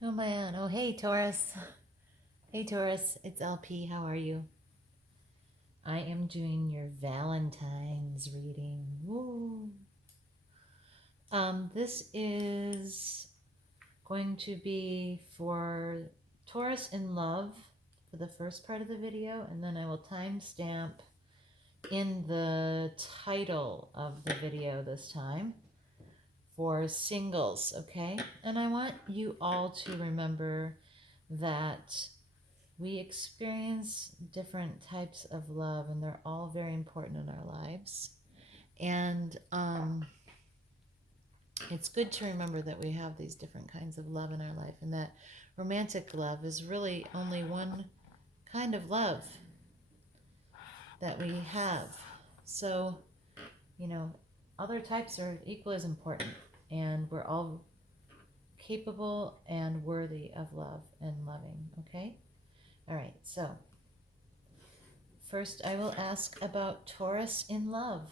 Who am I on? Oh, hey, Taurus. Hey, Taurus. It's LP. How are you? I am doing your Valentine's reading. Woo. This is going to be for Taurus in love for the first part of the video, and then I will timestamp in the title of the video this time for singles, okay? And I want you all to remember that we experience different types of love, and they're all very important in our lives. And it's good to remember that we have these different kinds of love in our life, and that romantic love is really only one kind of love that we have. So, other types are equally as important, and we're all capable and worthy of love and loving, okay? All right, so first, I will ask about Taurus in love.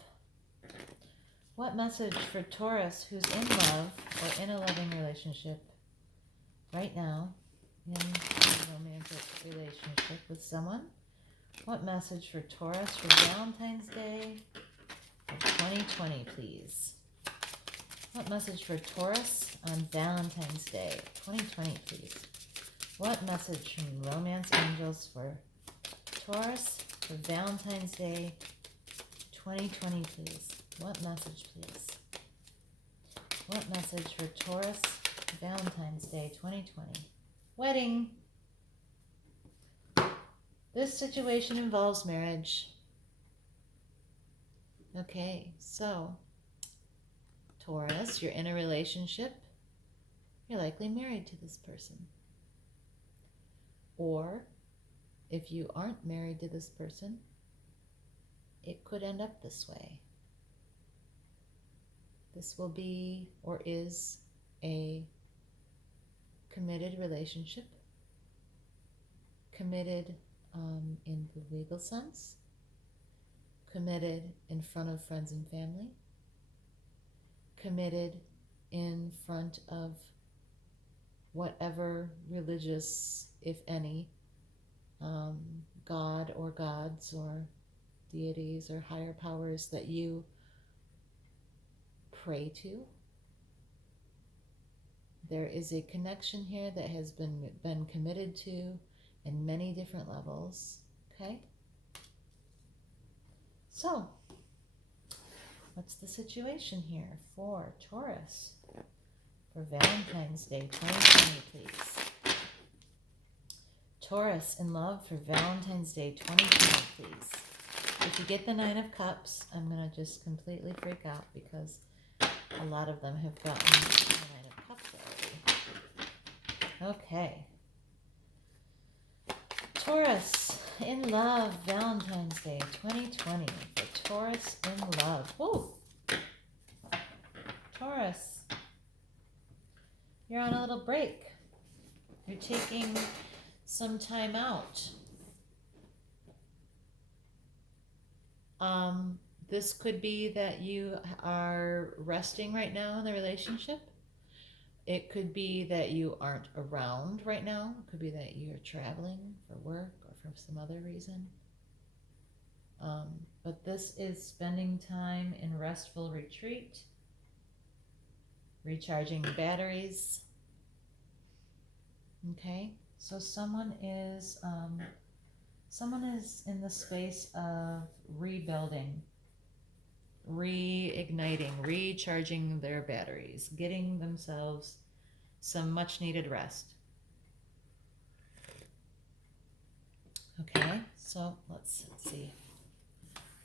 What message for Taurus who's in love or in a loving relationship right now, in a romantic relationship with someone? What message for Taurus for Valentine's Day of 2020, please? What message for Taurus on Valentine's Day 2020, please? What message from Romance Angels for Taurus for Valentine's Day 2020, please? What message, please? What message for Taurus for Valentine's Day 2020? Wedding. This situation involves marriage. Okay, so Taurus, you're in a relationship. You're likely married to this person. Or if you aren't married to this person, it could end up this way. This will be or is a committed relationship. Committed in the legal sense. Committed in front of friends and family. Committed in front of whatever religious, if any, God or gods or deities or higher powers that you pray to. There is a connection here that has been committed to in many different levels, okay? So, what's the situation here for Taurus for Valentine's Day 2020, please? Taurus in love for Valentine's Day 2020, please. If you get the Nine of Cups, I'm going to just completely freak out because a lot of them have gotten the Nine of Cups already. Okay. Taurus in love, Valentine's Day 2020 for Taurus in love. Woo! Taurus, you're on a little break. You're taking some time out. This could be that you are resting right now in the relationship. It could be that you aren't around right now. It could be that you're traveling for work or for some other reason. But this is spending time in restful retreat, recharging batteries. Okay, so someone is in the space of rebuilding, reigniting, recharging their batteries, getting themselves some much needed rest. Okay, so let's see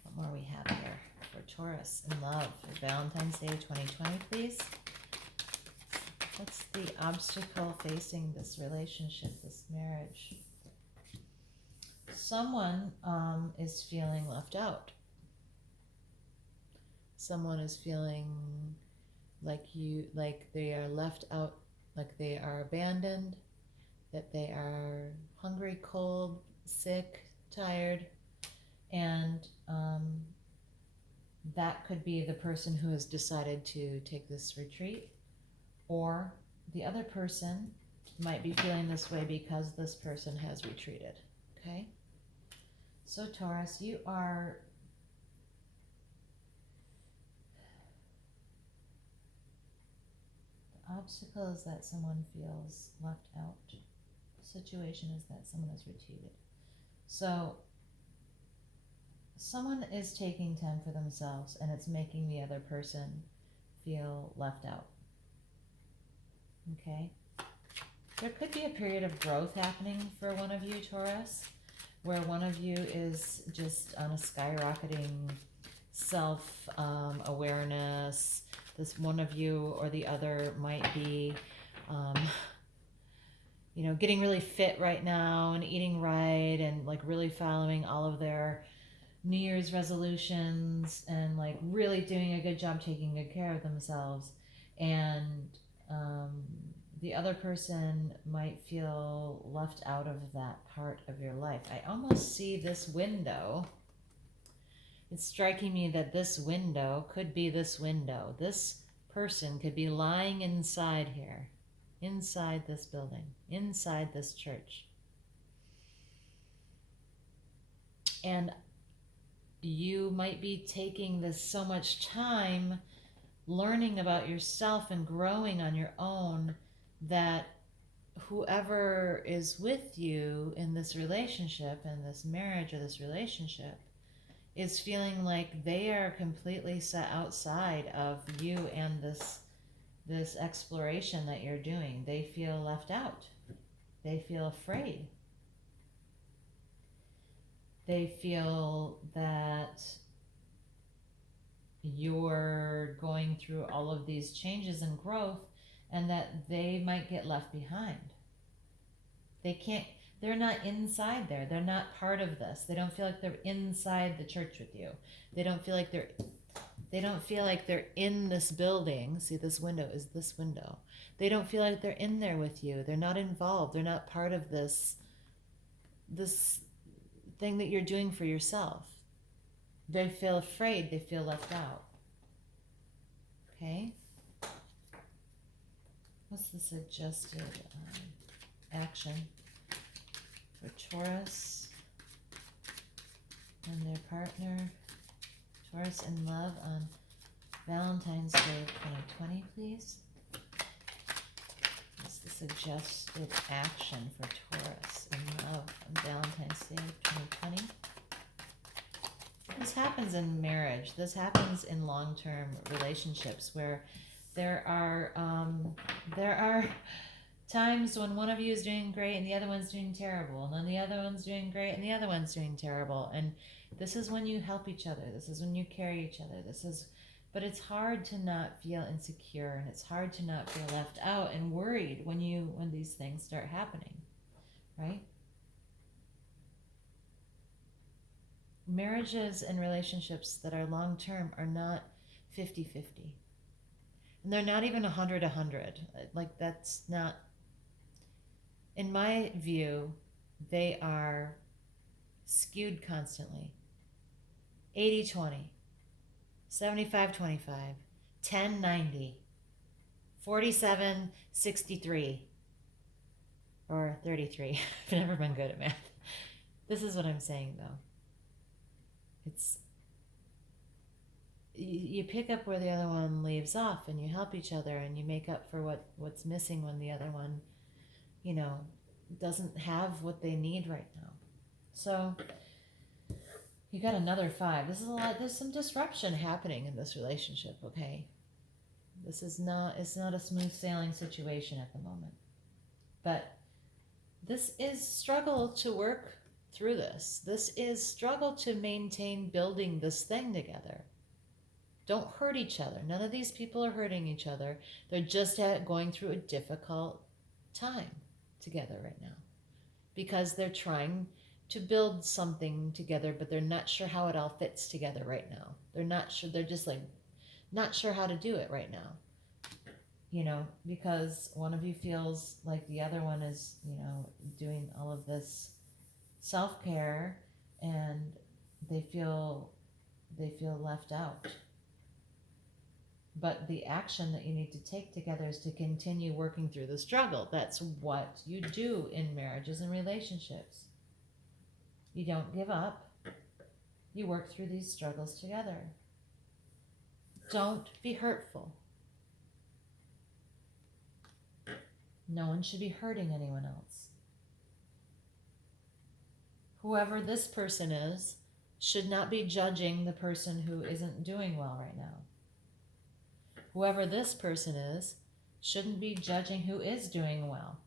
what more we have here for Taurus in love for Valentine's Day 2020, please. What's the obstacle facing this relationship, this marriage? Someone is feeling left out. Someone is feeling like they are left out, like they are abandoned, that they are hungry, cold, sick, tired, and that could be the person who has decided to take this retreat, or the other person might be feeling this way because this person has retreated. Okay? So Taurus, you are the obstacle is that someone feels left out. The situation is that someone has retreated. So someone is taking time for themselves and it's making the other person feel left out. Okay? There could be a period of growth happening for one of you, Taurus, where one of you is just on a skyrocketing self-awareness. This one of you or the other might be, getting really fit right now and eating right and like really following all of their New Year's resolutions and like really doing a good job taking good care of themselves. And the other person might feel left out of that part of your life. I almost see this window. It's striking me that this window could be this window. This person could be lying inside here, inside this building, inside this church. And you might be taking this so much time learning about yourself and growing on your own that whoever is with you in this relationship, in this marriage or this relationship, is feeling like they are completely set outside of you and this exploration that you're doing. They feel left out. They feel afraid. They feel that you're going through all of these changes and growth and that they might get left behind. They're not inside there. They're not part of this. They don't feel like they're inside the church with you. They don't feel like they're in this building. See, this window is this window. They don't feel like they're in there with you. They're not involved. They're not part of this thing that you're doing for yourself. They feel afraid. They feel left out. Okay? What's the suggested action for Taurus and their partner? Taurus in love on Valentine's Day 2020, please. What's the suggested action for Taurus in love on Valentine's Day 2020? This happens in marriage. This happens in long-term relationships where there are times when one of you is doing great and the other one's doing terrible, and then the other one's doing great and the other one's doing terrible. And this is when you help each other. This is when you carry each other. But it's hard to not feel insecure, and it's hard to not feel left out and worried when these things start happening, right? Marriages and relationships that are long-term are not 50-50. And they're not even 100-100. Like, that's not, in my view, they are skewed constantly. 80-20, 75-25, 10-90, 47-63, or 33. I've never been good at math. This is what I'm saying, though. You pick up where the other one leaves off, and you help each other, and you make up for what's missing when the other one, doesn't have what they need right now. So you got another 5. This is a lot. There's some disruption happening in this relationship. Okay, it's not a smooth sailing situation at the moment, but this is struggle to work through this. This is struggle to maintain building this thing together. Don't hurt each other. None of these people are hurting each other. They're just going through a difficult time together right now because they're trying to build something together, but they're not sure how it all fits together right now. They're not sure. They're just like not sure how to do it right now. Because one of you feels like the other one is, doing all of this self-care, and they feel left out. But the action that you need to take together is to continue working through the struggle. That's what you do in marriages and relationships. You don't give up. You work through these struggles together. Don't be hurtful. No one should be hurting anyone else. Whoever this person is should not be judging the person who isn't doing well right now. Whoever this person is shouldn't be judging who is doing well,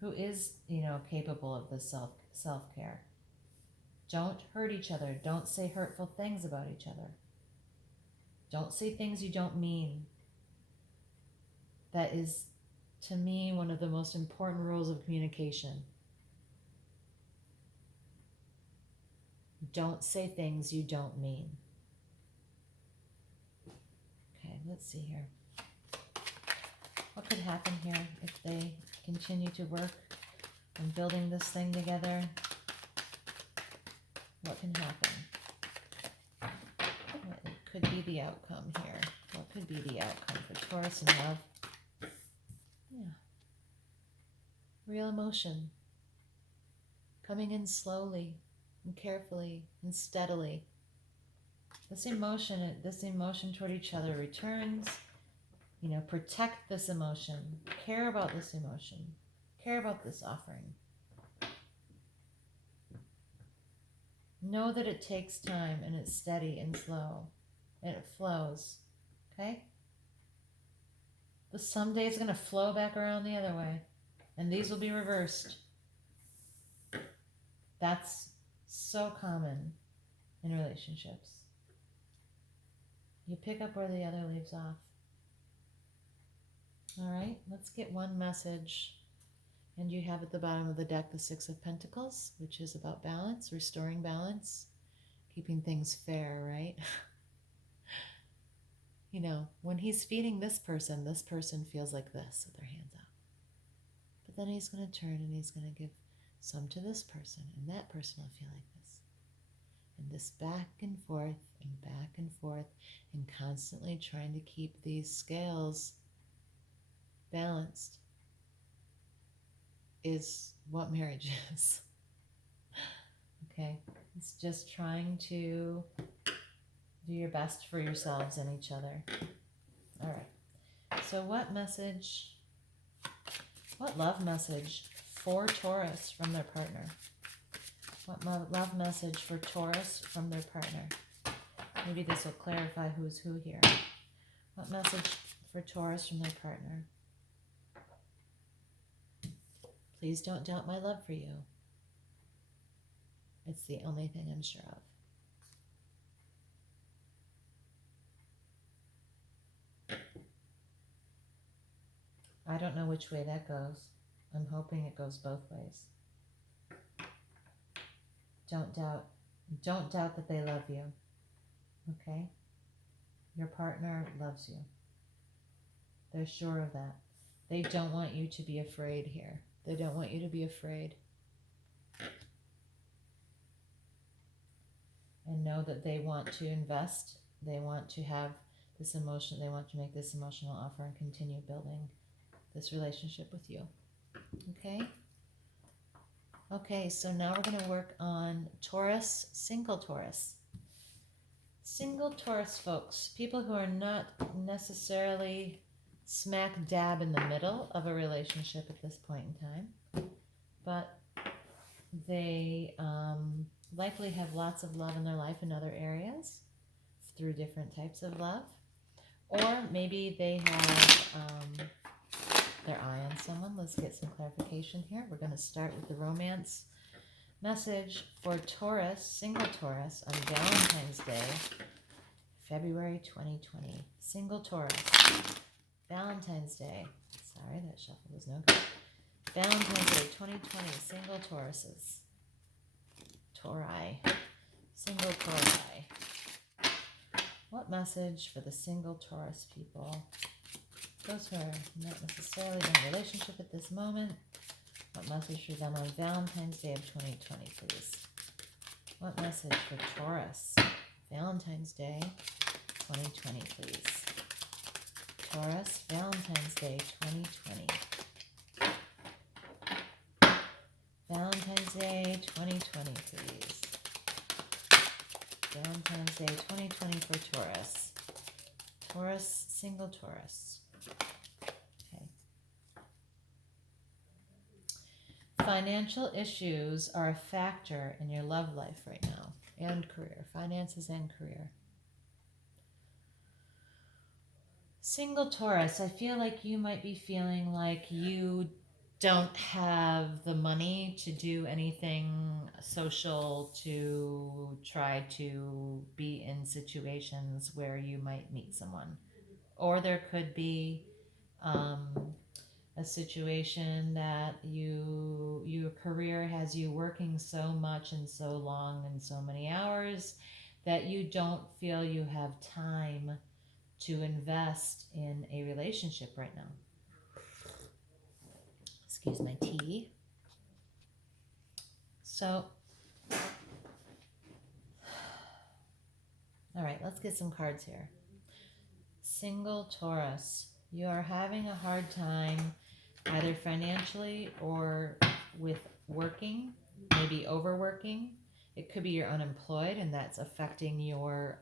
who is, capable of the self-care. Don't hurt each other. Don't say hurtful things about each other. Don't say things you don't mean. That is, to me, one of the most important rules of communication. Don't say things you don't mean. Okay, let's see here. What could happen here if they continue to work on building this thing together? What can happen? What could be the outcome here? What could be the outcome for Taurus in love? Yeah. Real emotion. Coming in slowly and carefully and steadily. This emotion toward each other returns. Protect this emotion. Care about this emotion. Care about this offering. Know that it takes time and it's steady and slow and it flows. Okay? But someday it's going to flow back around the other way and these will be reversed. That's so common in relationships. You pick up where the other leaves off. All right, let's get one message. And you have at the bottom of the deck the Six of Pentacles, which is about balance, restoring balance, keeping things fair, right? When he's feeding this person feels like this with their hands out. But then he's going to turn and he's going to give some to this person, and that person will feel like this. And this back and forth, and constantly trying to keep these scales balanced is what marriage is. Okay? It's just trying to do your best for yourselves and each other. All right. So what love message for Taurus from their partner? What love message for Taurus from their partner? Maybe this will clarify who's who here. What message for Taurus from their partner? Please don't doubt my love for you. It's the only thing I'm sure of. I don't know which way that goes. I'm hoping it goes both ways. Don't doubt that they love you. Okay? Your partner loves you. They're sure of that. They don't want you to be afraid here. They don't want you to be afraid. And know that they want to invest. They want to have this emotion. They want to make this emotional offer and continue building this relationship with you. Okay? Okay, so now we're going to work on Taurus, single Taurus. Single Taurus folks, people who are not necessarily smack dab in the middle of a relationship at this point in time, but they likely have lots of love in their life in other areas through different types of love, or maybe they have their eye on someone. Let's get some clarification here. We're going to start with the romance message for Taurus, single Taurus, on Valentine's Day, February 2020. Single Taurus, Valentine's Day. Sorry, that shuffle was no good. Valentine's Day 2020, single Tauruses. Tauri. Single Tauri. What message for the single Taurus people? Those who are not necessarily in a relationship at this moment. What message for them on Valentine's Day of 2020, please? What message for Taurus? Valentine's Day 2020, please. Taurus, Valentine's Day 2020. Valentine's Day 2020, please. Valentine's Day 2020 for Taurus. Taurus, single Taurus. Okay. Financial issues are a factor in your love life right now and career. Finances and career. Single Taurus, I feel like you might be feeling like you don't have the money to do anything social, to try to be in situations where you might meet someone. Or there could be a situation that your career has you working so much and so long and so many hours that you don't feel you have time to invest in a relationship right now. Excuse my tea. So, all right, let's get some cards here. Single Taurus, you are having a hard time either financially or with working, maybe overworking. It could be you're unemployed and that's affecting your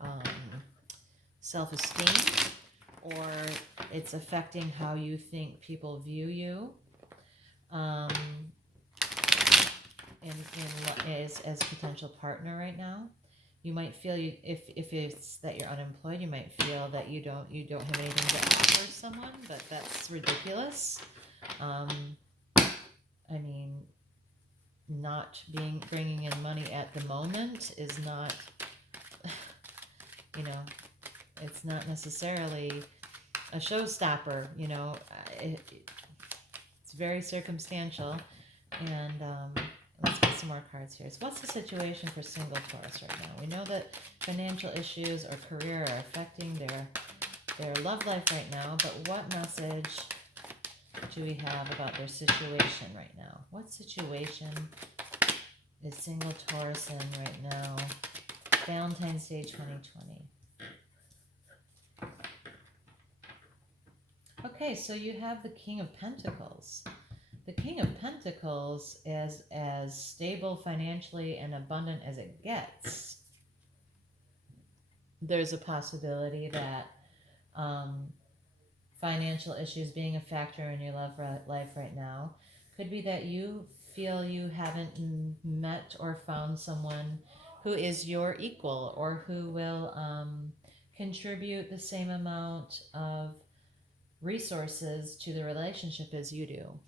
self-esteem, or it's affecting how you think people view you as potential partner right now. You might feel if it's that you're unemployed, you might feel that you don't have anything to offer someone, but that's ridiculous. I mean, not bringing in money at the moment is not, it's not necessarily a showstopper. It's very circumstantial. And let's get some more cards here. So what's the situation for single Taurus right now? We know that financial issues or career are affecting their love life right now, but what message do we have about their situation right now? What situation is single Taurus in right now? Valentine's Day 2020. Okay, so you have the King of Pentacles. The King of Pentacles is as stable financially and abundant as it gets. There's a possibility that financial issues being a factor in your love life right now could be that you feel you haven't met or found someone who is your equal or who will contribute the same amount of resources to the relationship as you do.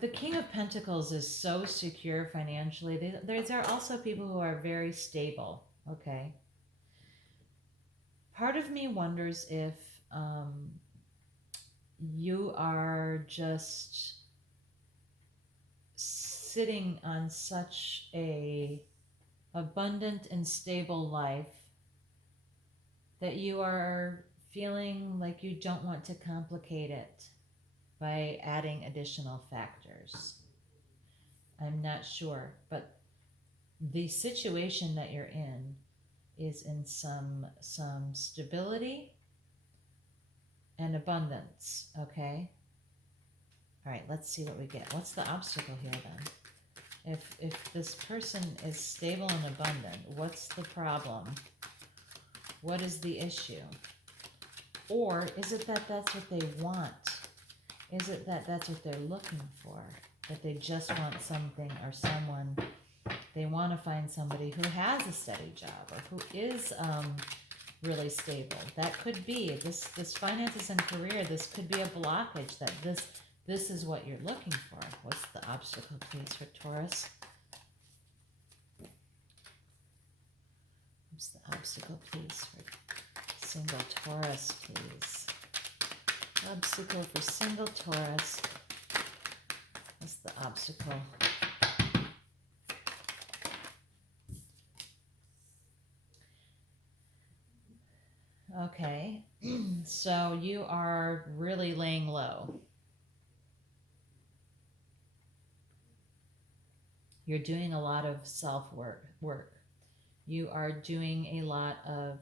The King of Pentacles is so secure financially. There are also people who are very stable, okay? Part of me wonders if you are just sitting on such a abundant and stable life that you are feeling like you don't want to complicate it by adding additional factors. I'm not sure, but the situation that you're in is in some stability and abundance, okay? All right, let's see what we get. What's the obstacle here then? If this person is stable and abundant, what's the problem? What is the issue? Or is it that that's what they want? Is it that that's what they're looking for? That they just want something or someone, they want to find somebody who has a steady job or who is really stable. That could be, this finances and career, this could be a blockage that this is what you're looking for. What's the obstacle, please, for Taurus? What's the obstacle, please, for single Taurus, please? Obstacle for single Taurus. What's the obstacle? Okay, so you are really laying low. You're doing a lot of work. You are doing a lot of,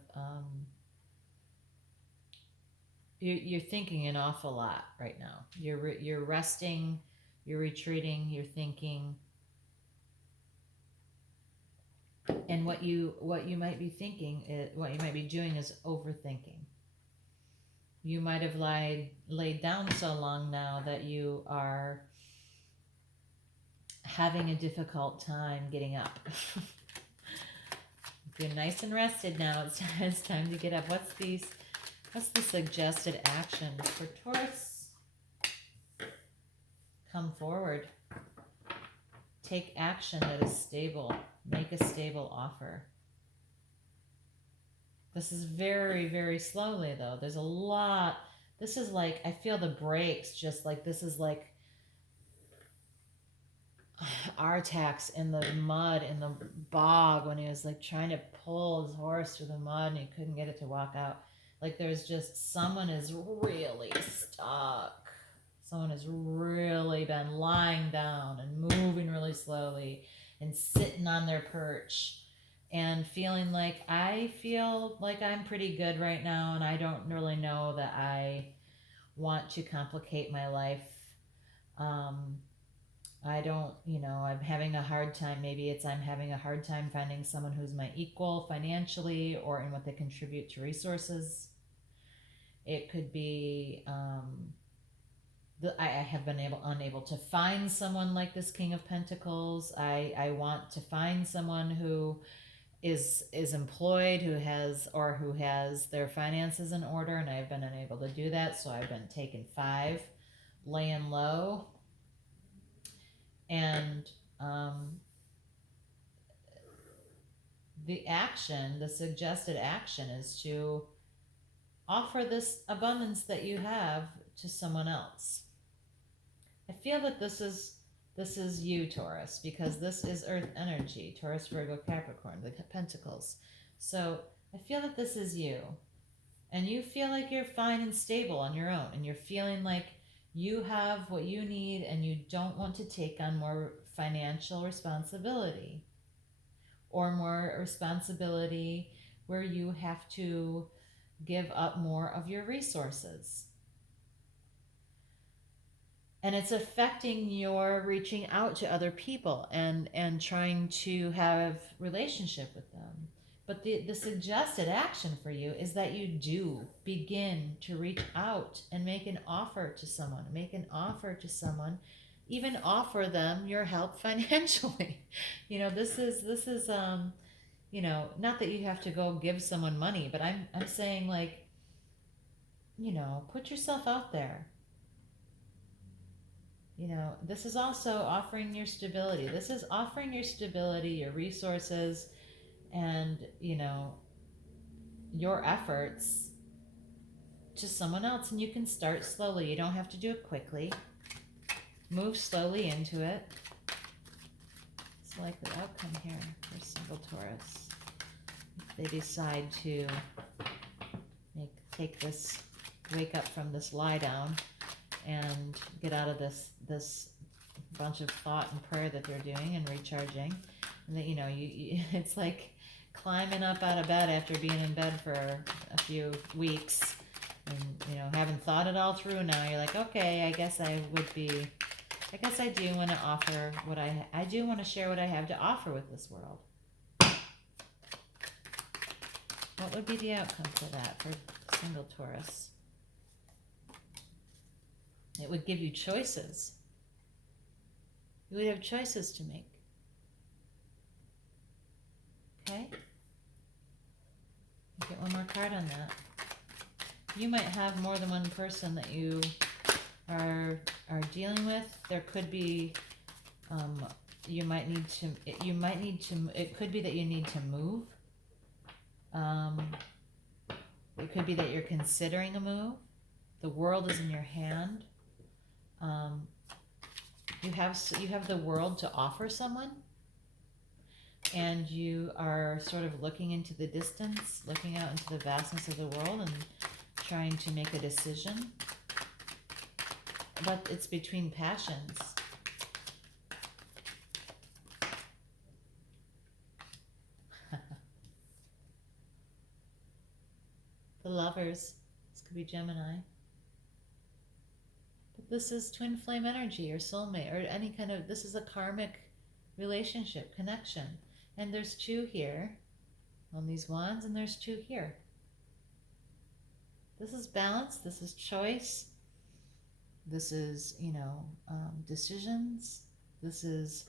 you're thinking an awful lot right now. You're resting, you're retreating, you're thinking. And what you might be thinking, what you might be doing is overthinking. You might have laid down so long now that you are having a difficult time getting up. If you're nice and rested now, it's time to get up. What's the suggested action for Taurus? Come forward. Take action that is stable. Make a stable offer. This is very, very slowly though. There's a lot. This is like, I feel the brakes, just like, this is like Artax in the mud, in the bog, when he was like trying to pull his horse through the mud and he couldn't get it to walk out. Like there's just, someone is really stuck. Someone has really been lying down and moving really slowly and sitting on their perch and feeling like, I feel like I'm pretty good right now and I don't really know that I want to complicate my life. I don't, I'm having a hard time. Maybe I'm having a hard time finding someone who's my equal financially or in what they contribute to resources. It could be, I have been unable to find someone like this King of Pentacles. I want to find someone who is employed, who has their finances in order, and I've been unable to do that. So I've been taking 5, laying low, and the suggested action is to offer this abundance that you have to someone else. I feel that this is you, Taurus, because this is Earth energy, Taurus, Virgo, Capricorn, the Pentacles. So I feel that this is you, and you feel like you're fine and stable on your own, and you're feeling like you have what you need, and you don't want to take on more financial responsibility or more responsibility where you have to give up more of your resources. And it's affecting your reaching out to other people and trying to have relationship with them. But the suggested action for you is that you do begin to reach out and make an offer to someone. Even offer them your help financially. This is not that you have to go give someone money, but I'm saying, like, put yourself out there. This is also offering your stability. This is offering your stability, your resources, and your efforts to someone else. And you can start slowly. You don't have to do it quickly. Move slowly into it. It's likely outcome here for single Taurus. If they decide to wake up from this lie down and get out of this bunch of thought and prayer that they're doing and recharging, and that it's like climbing up out of bed after being in bed for a few weeks and having thought it all through. Now you're like, okay, I guess I do want to offer what I do want to share what I have to offer with this world. What would be the outcome for that for single Taurus? It would give you choices. You would have choices to make. Okay? Get one more card on that. You might have more than one person that you are dealing with. There could be, it could be that you need to move. It could be that you're considering a move. The world is in your hand. You have the world to offer someone, and you are sort of looking into the distance, looking out into the vastness of the world and trying to make a decision. But it's between passions. the Lovers. This could be Gemini. But this is twin flame energy or soulmate or any kind of, this is a karmic relationship, connection. And there's two here on these wands, and there's two here. This is balance. This is choice. This is, decisions. This is,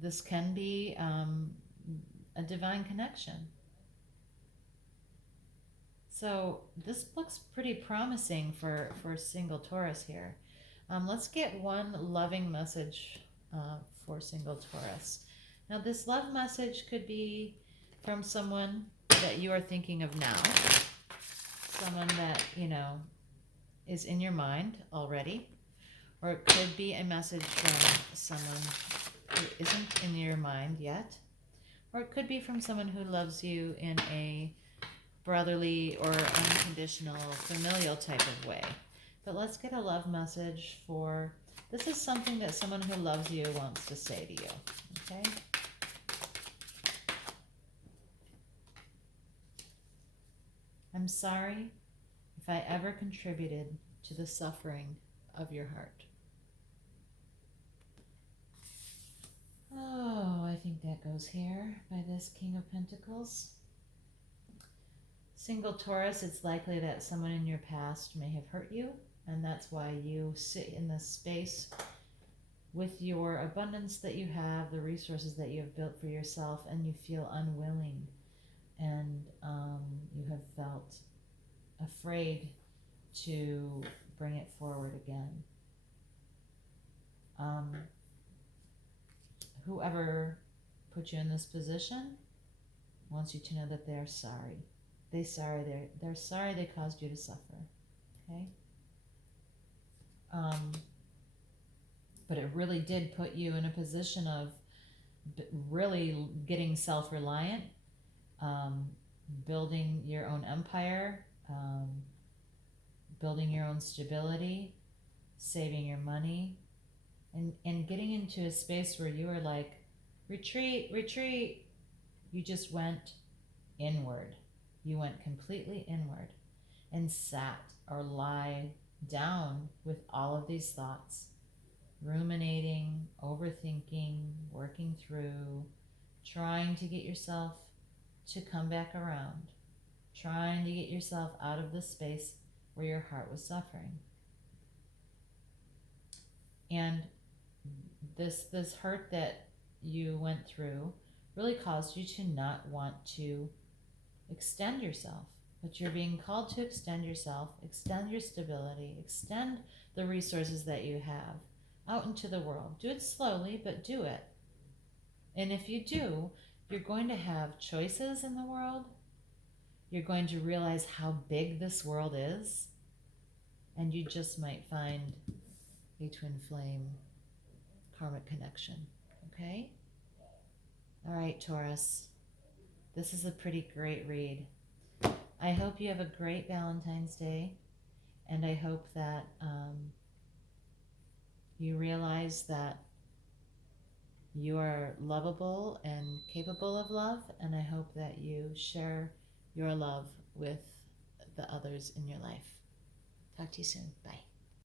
this can be a divine connection. So this looks pretty promising for single Taurus here. Let's get one loving message for single Taurus. Now this love message could be from someone that you are thinking of now. Someone that, is in your mind already. Or it could be a message from someone who isn't in your mind yet. Or it could be from someone who loves you in a brotherly or unconditional familial type of way. But let's get a love message for, this is something that someone who loves you wants to say to you, okay? I'm sorry if I ever contributed to the suffering of your heart. Oh, I think that goes here by this King of Pentacles. Single Taurus, it's likely that someone in your past may have hurt you, and that's why you sit in this space with your abundance that you have, the resources that you have built for yourself, and you feel unwilling, and you have felt afraid to bring it forward again. Whoever put you in this position wants you to know that they're sorry. They're sorry they caused you to suffer. Okay? But it really did put you in a position of really getting self-reliant, building your own empire, building your own stability, saving your money, and getting into a space where you were like, retreat, retreat. You just went inward. You went completely inward and sat or lie down with all of these thoughts, ruminating, overthinking, working through, trying to get yourself to come back around, trying to get yourself out of the space where your heart was suffering. And this hurt that you went through really caused you to not want to extend yourself, but you're being called to extend yourself, extend your stability, extend the resources that you have out into the world. Do it slowly, but do it. And if you do, you're going to have choices in the world. You're going to realize how big this world is, and you just might find a twin flame karmic connection. Okay? All right, Taurus. This is a pretty great read. I hope you have a great Valentine's Day, and I hope that you realize that you are lovable and capable of love, and I hope that you share your love with the others in your life. Talk to you soon. Bye.